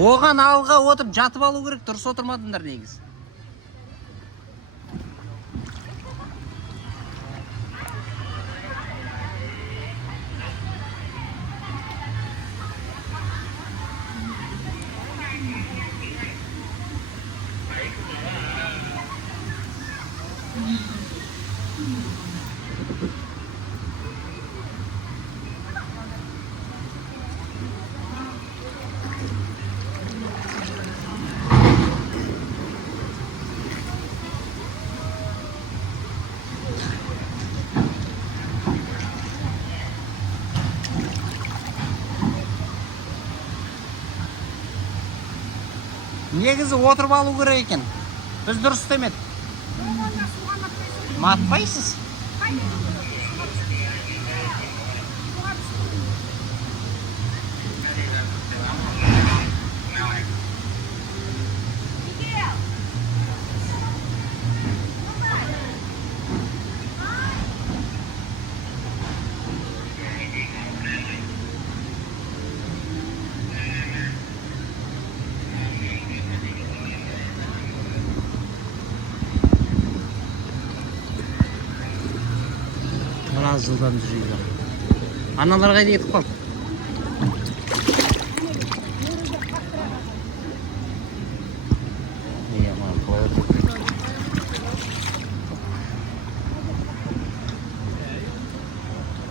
Оған алға отырып жатып алу керек, дұрыс отырмадыңдар негізі. Негізі отырып алу керек екен. Біз дұрыс істемедік. Матпайсыз? Жылдан жүрейді. Аналарға кетіп қалды.